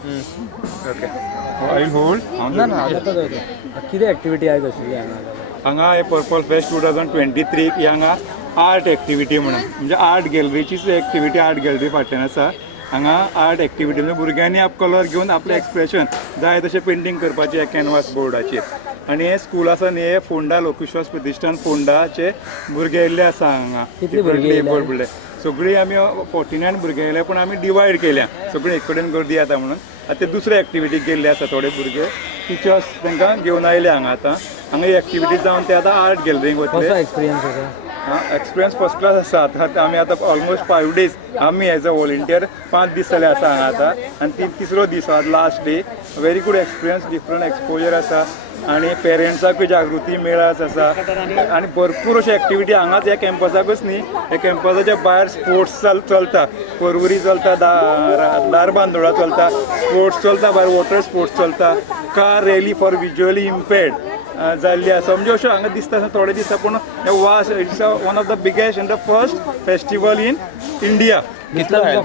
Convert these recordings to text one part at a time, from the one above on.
Okay I hold ना ना आता किती ॲक्टिव्हिटी आहे कसली हांगा हे पर्पल फेस्ट 2023 हांगा आर्ट एक्टिविटी म्हणून म्हणजे आर्ट गॅलरीचीच एक्टिविटी आर्ट गॅलरी फाटल्यान आसा हांगा आर्ट एक्टिविटी म्हणजे भुरग्यांनी आप कलर घेवन आपले एक्सप्रेशन जाय तशें पेंटींग करपाचें ह्या कॅनवास बोर्डाचेर आणि हे स्कूल आसा न्ही हे फोंडा लोकविश्वास प्रतिश्ठान फोंडाचे भुरगे येयल्ले आसा हांगा भुरगे सगळीं आमी 49 भुरगे येयले पूण आमी डिवायड केल्या सगळीं एक कडेन गर्दी जाता म्हणून आतां ते दुसरे एक्टिविटीक गेल्ले आसा थोडे भुरगे टिचर्स तांकां घेवन आयले हांगा आतां हांगा एक्टिविटी जावन ते आतां आर्ट गॅलरीक वतले एक्सपिरियन्स आसा एक्सपिरियन्स फर्स्ट क्लास आसा आतां आमी आतां ऑलमोस्ट 5 days आमी एज अ वॉलंटियर 5 दीस जाले आसा हांगा आतां आनी तिसरो दीस आज last day very good experience different exposure आसा आणि पेरेंट्साकूय जागृती मेळाच आसा आणि भरपूर अशी एक्टिविटी हांगाच ह्या कॅम्पसाकूच न्ही ह्या कॅम्पसाच्या भायर स्पोर्ट्स चलता परवरी चलता दारबांदोळा चलता स्पोर्ट्स चलता भायर वॉटर स्पोर्ट्स चलता कार रॅली फॉर विज्युअली इम्पेर्ड जाल्ली आसा म्हणजे अशें हांगा दिसता थोडे दिसता पूण it's one of the biggest and the first festival in India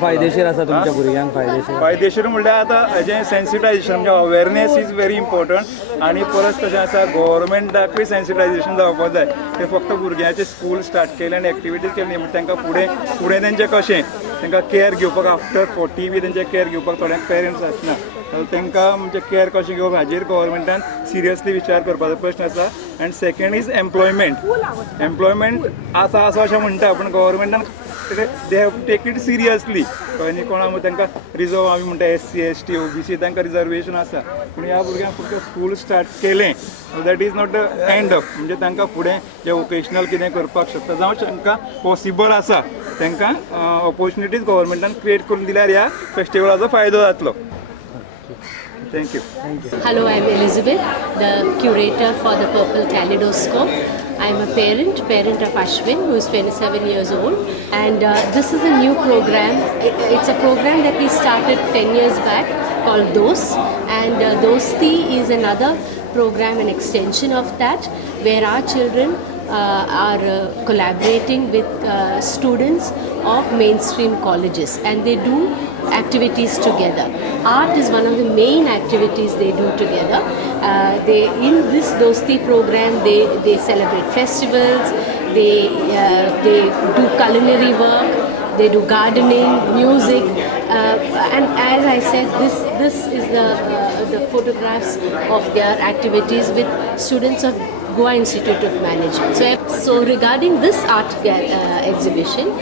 फायदेशीर आसा तुमच्या भुरग्यांक फायदेशीर म्हणल्यार आतां हेजें सेन्सिटायझेशन म्हणजे अवेरनेस इज व्हेरी इम्पॉर्टंट आनी परत तशें आसा गव्हर्मेंटाकूय सेन्सिटायझेशन जावपाक जाय ते फक्त भुरग्यांचे स्कूल स्टार्ट केले आनी एक्टिविटीज केली म्हणजे तांकां फुडें तेंचें कशें तांकां केअर घेवपाक आफ्टर 40 बी तेंचे केअर घेवपाक थोड्यांक पेरंट्स आसना तांकां म्हणजे केअर कशें घेवप हाजेर गव्हर्मेंटान सिरियसली विचार करपाचो प्रश्न आसा आनी सेकंड इज एम्प्लॉयमेंट आसा असो अशें म्हणटा पूण गव्हर्मेंटान they have take it seriously आनी कोणा तांकां रिजर्व आमी म्हणटा SC ST OBC तांकां रिजर्वेशन आसा पूण ह्या भुरग्यांक फक्त स्कूल स्टार्ट केलें that is not the end up म्हणजे तांकां फुडें जे वोकेशनल कितें करपाक शकता जावं तांकां पॉसिबल आसा तांकां ऑपॉर्च्युनिटीज गव्हर्मेंटान क्रिएट करून दिल्यार ह्या फेस्टिवलाचो फायदो जातलो. Thank you. Hello, I'm Elizabeth, the curator for the Purple Kaleidoscope. I'm a parent of Ashwin, who is 27 years old, and this is a new program. It's a program that we started 10 years back called DOS, and Dosti is another program, an extension of that, where our children are collaborating with students of mainstream colleges, and they do activities together. Art is one of the main activities they do together. They in this Dosti program they celebrate festivals, they do culinary work, they do gardening, music, and as I said, this is the photographs of their activities with students of Goa Institute of Management. So regarding this art exhibition,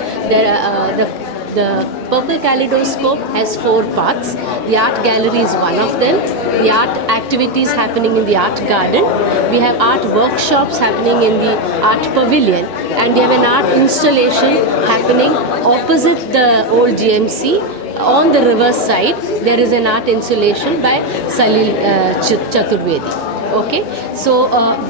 the Purple Kaleidoscope has 4 parts. The art gallery is one of them. The art activities happening in the art garden. We have art workshops happening in the art pavilion, and we have an art installation happening opposite the old GMC. On the reverse side, there is an art installation by Salil Chaturvedi. Okay, so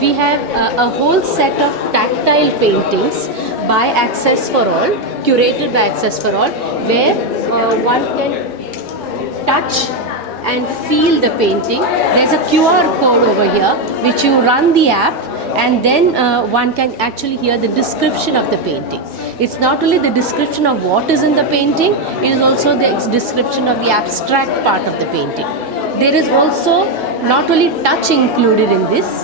we have a whole set of tactile paintings by Access for All, curated by Access for All, where one can touch and feel the painting. There's a QR code over here which you run the app, and then one can actually hear the description of the painting. It's not only the description of what is in the painting, it is also the description of the abstract part of the painting. There is also not only touch included in this,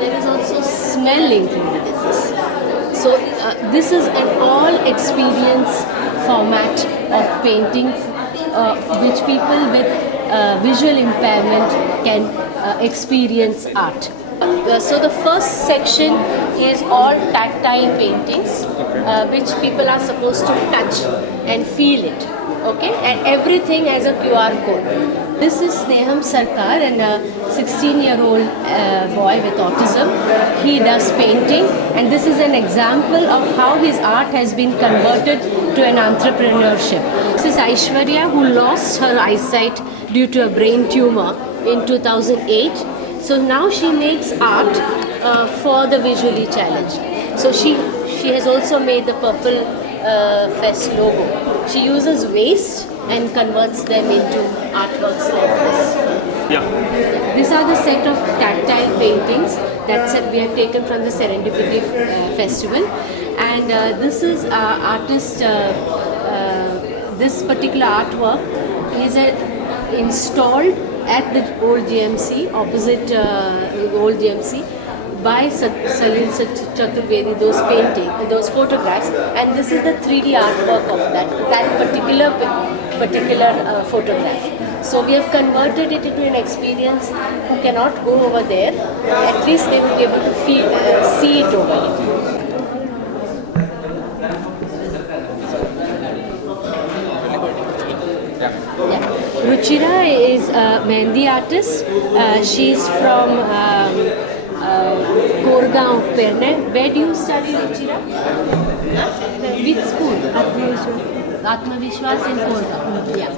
there is also smell included in this. So this is an all experience format of painting which people with visual impairment can experience art. So the first section is all tactile paintings, which people are supposed to touch and feel it. Okay, and everything has a QR code. This is Sneham Sarkar, and a 16-year-old boy with autism. He does painting, and this is an example of how his art has been converted to an entrepreneurship. This is Aishwarya, who lost her eyesight due to a brain tumor in 2008. So now she makes art for the visually challenged. So she has also made the Purple Fest logo. She uses waste and converts them into artworks like this. Yeah. These are the set of tactile paintings that we have taken from the Serendipity Festival, and this is artist. this particular artwork is installed at the old GMC, opposite old GMC, by Salil Chaturvedi, those painting, those photographs, and this is the 3D artwork of that particular photograph. So we have converted it into an experience. Who cannot go over there, at least they will be able to see it over here. Ruchira is a Mehndi artist. She's from Korgaon, Perne. Where do you study, Ruchira? Which school? Atmavishwas in Korgaon. Yeah.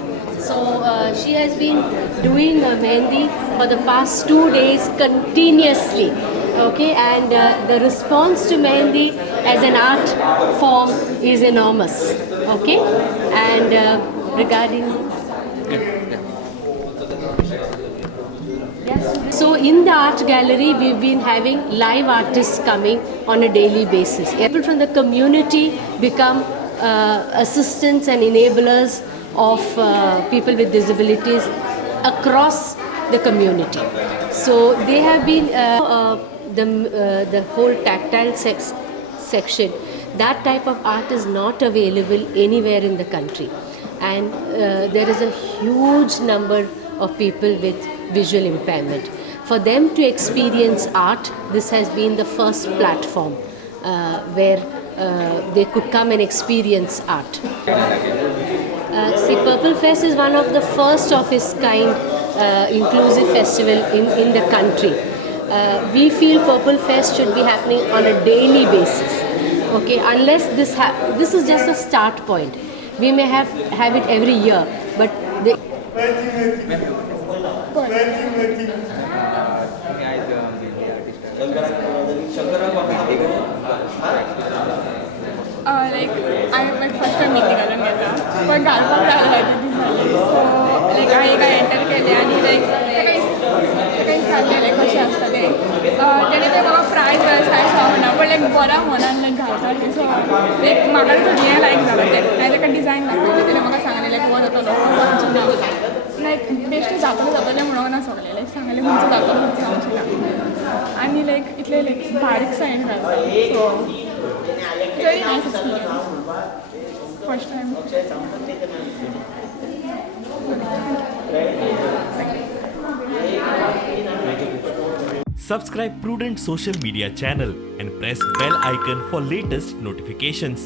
So she has been doing Mehndi for the past 2 days continuously. Okay, and the response to Mehndi as an art form is enormous. Okay, and regarding. So in the art gallery, we've been having live artists coming on a daily basis. People from the community become assistants and enablers of people with disabilities across the community. So they have been the whole tactile section. That type of art is not available anywhere in the country, and there is a huge number of people with visual impairment. For them to experience art, this has been the first platform where they could come and experience art. See, Purple Fest is one of the first of its kind inclusive festival in the country. We feel Purple Fest should be happening on a daily basis. Okay, unless this is just a start point. We may have it every year, but like I first time mehndi घालून घेता पण घालपाक लागला ती दिसाली सो लायक हांवें काय enter केलें आनी लायक तेका सांगलें लायक कशें आसता तें तेणें तें म्हाका प्रायज कांय सांगना पण लायक बऱ्या मनान लायक घालता तें सो लायक म्हाका चड हें लायक जालें तें हांवें तेका डिजायन दाखयलें तेणें म्हाका सांगलें लायक हो जातलो लायक बेश्टें जातलें म्हणून ना सगलें लायक सांगलें खंयचो जातलो खंयचो आमचें ना आनी लायक इतलें लायक बारीकसायेन घालता सो very nice experience. First time. Subscribe Prudent social media channel and press bell icon for latest notifications.